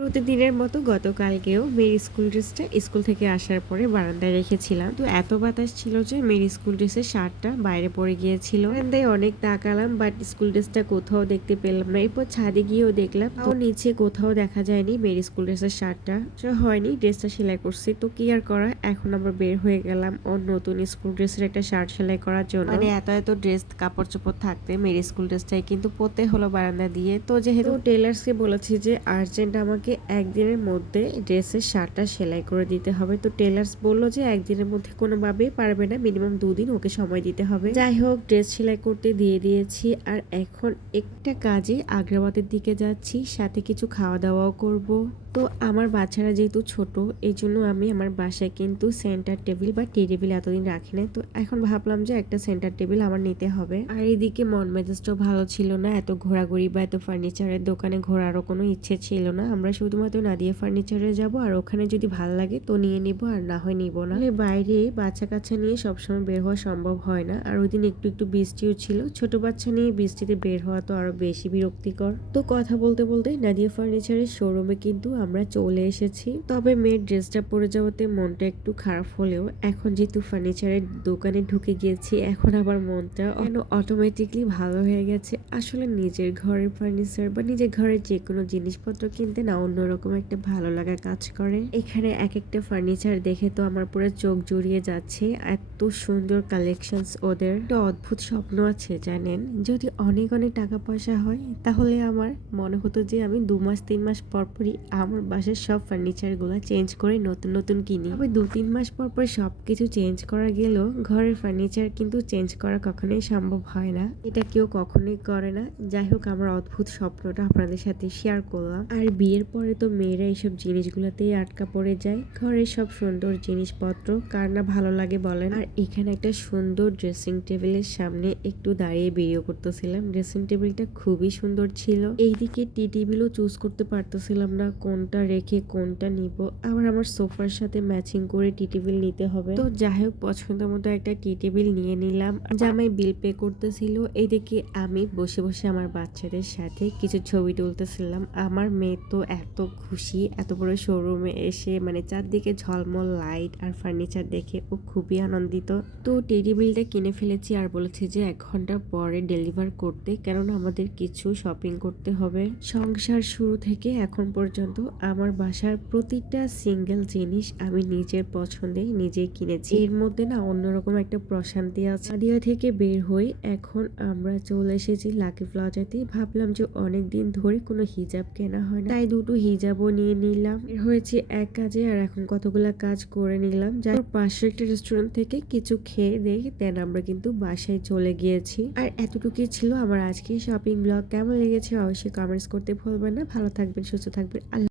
প্রতিদিনের মতো গতকালকেও মেয়ের স্কুল ড্রেসটা স্কুল থেকে আসার পরে বারান্দায় রেখেছিলাম। তো এত বাতাস ছিল যে মেয়ের স্কুল ড্রেসের শার্টটা বাইরে পড়ে গিয়েছিল। বারান্দায় অনেক তাকালাম, বাট স্কুল ড্রেসটা কোথাও দেখতে পেলাম না। এরপর ছাদে গিয়েও দেখলাম, তাও নিচে কোথাও দেখা যায়নি মেয়ের স্কুল ড্রেসের শার্টটা। হয়নি, ড্রেসটা সেলাই করছি। তো কি আর করা, এখন আবার বের হয়ে গেলাম ওর নতুন স্কুল ড্রেসের একটা শার্ট সেলাই করার জন্য। মানে এত ড্রেস কাপড় চোপড় থাকতে মেয়ের স্কুল ড্রেসটাই কিন্তু পরতে হলো বারান্দা দিয়ে। তো যেহেতু টেলার্সকে বলেছি যে আর্জেন্ট আমাকে একদিনের মধ্যে ড্রেসের শার্টটা সেলাই করে দিতে হবে। তো টেলার্স বললো যে একদিনের মধ্যে কোনোভাবেই পারবে না, মিনিমাম 2 দিন ওকে সময় দিতে হবে। যাই হোক, ড্রেস সেলাই করতে দিয়ে দিয়েছি। আর এখন একটা কাজে আগ্রাবাদের দিকে যাচ্ছি, সাথে কিছু খাওয়া দাওয়াও করব। তো আমার বাচ্চারা যেহেতু ছোট, এই জন্য আমি আমার বাসায় কিন্তু সেন্টার টেবিল বা টি টেবিল এতদিন রাখি নাই। তো এখন ভাবলাম যে একটা সেন্টার টেবিল আমার নিতে হবে। আর এইদিকে মন মেজাজটাও ভালো ছিল না, এত ঘোরাঘুরি বা এত ফার্নিচারের দোকানে ঘোরারও কোনো ইচ্ছে ছিল না। আমরা শুধুমাত্র নাদিয়া ফার্নিচারে যাব, আর ওখানে যদি ভালো লাগে তো নিয়ে নিব, আর না হয় নিব না। বাইরে বাচ্চা কাচ্চা নিয়ে সবসময় বের হওয়া সম্ভব হয় না। আর ওই দিন একটু একটু বৃষ্টিও ছিল, ছোট বাচ্চা নিয়ে বৃষ্টিতে বের হওয়া তো আরো বেশি বিরক্তিকর। তো কথা বলতে বলতে নাদিয়া ফার্নিচারের শোরুমে কিন্তু আমরা চলে এসেছি। তবে মেয়ের ড্রেসটা পরে যাওয়াতে মনটা একটু খারাপ হলেও এখন যেহেতু ফার্নিচারের দোকানে ঢুকে গিয়েছি, এখন আবার মনটা অটোমেটিকলি ভালো হয়ে গেছে। আসলে নিজের ঘরের ফার্নিচার বা নিজের ঘরের যে কোনো জিনিসপত্র কিনতে না অন্যরকম একটা ভালো লাগা কাজ করে। এখানে এক একটা ফার্নিচার দেখে তো আমার পুরো চোখ জুড়িয়ে যাচ্ছে, এত সুন্দর কালেকশনস ওদের। একটা অদ্ভুত স্বপ্ন আছে জানেন, যদি অনেক অনেক টাকা পয়সা হয় তাহলে আমার মনে হতো যে আমি 2 মাস 3 মাস পর পরই আমার বাসার সব ফার্নিচার গুলা চেঞ্জ করে নতুন নতুন কিনি। তবে 2-3 মাস পর পর সবকিছু চেঞ্জ করা গেলেও ঘরের ফার্নিচার কিন্তু চেঞ্জ করা কখনোই সম্ভব হয় না, এটা কেউ কখনোই করে না। যাই হোক, আমার অদ্ভুত স্বপ্নটা আপনাদের সাথে শেয়ার করলাম। আর বিয়ের পরে তো মেয়েরা এইসব জিনিসগুলোতেই আটকা পড়ে যায়, ঘরের সব সুন্দর জিনিসপত্র কার না ভালো লাগে বলেন। আর এখানে একটা সুন্দর ড্রেসিং টেবিলের সামনে একটু দাঁড়িয়ে ভিডিও করতেছিলাম। ড্রেসিং টেবিলটা খুবই সুন্দর ছিল। এইদিকে টি টেবিলও চুজ করতে পারতেছিলাম না কোনটা রেখে কোনটা নিব। আবার আমার সোফার সাথে ম্যাচিং করে টি টেবিল নিতে হবে। তো যাই হোক, পছন্দ মতো একটা টি টেবিল নিয়ে নিলাম। জামাই বিল পে করতেছিল, এইদিকে আমি বসে বসে আমার বাচ্চাদের সাথে কিছু ছবি তুলতেছিলাম। আমার মেয়ে তো এত খুশি, এত বড় শোরুমে এসে মানে চারদিকে ঝলমল লাইট আর ফার্নিচার দেখে ও খুবই আনন্দিত। তো টি টেবিলটা কিনে ফেলেছি আর বলেছি যে 1 ঘন্টা পরে ডেলিভার করতে, কেননা আমাদের কিছু শপিং করতে হবে। সংসার শুরু থেকে এখন পর্যন্ত আমার বাসার প্রতিটা সিঙ্গেল জিনিস আমি নিজের পছন্দে নিজে কিনেছি। এর মধ্যে না অন্যরকম একটা প্রশান্তি আছে। নাদিয়া থেকে বের হয়ে এখন আমরা চলে এসেছি লাকি প্লাজাতে। ভাবলাম যে অনেকদিন ধরে কোনো হিজাব কেনা হয় না, তাই 2টো হিজাবও নিয়ে নিলাম। এর হয়েছে এক কাজে, আর এখন কতগুলা কাজ করে নিলাম। যার পাশে একটা রেস্টুরেন্ট থেকে কিছু খেয়ে দিয়ে দেন আমরা কিন্তু বাসায় চলে গিয়েছি। আর এতটুকুই ছিল আমার আজকে শপিং ব্লগ। কেমন লেগেছে অবশ্যই কমেন্টস করতে ভুলবেন না। ভালো থাকবেন, সুস্থ থাকবেন। আল্লাহ।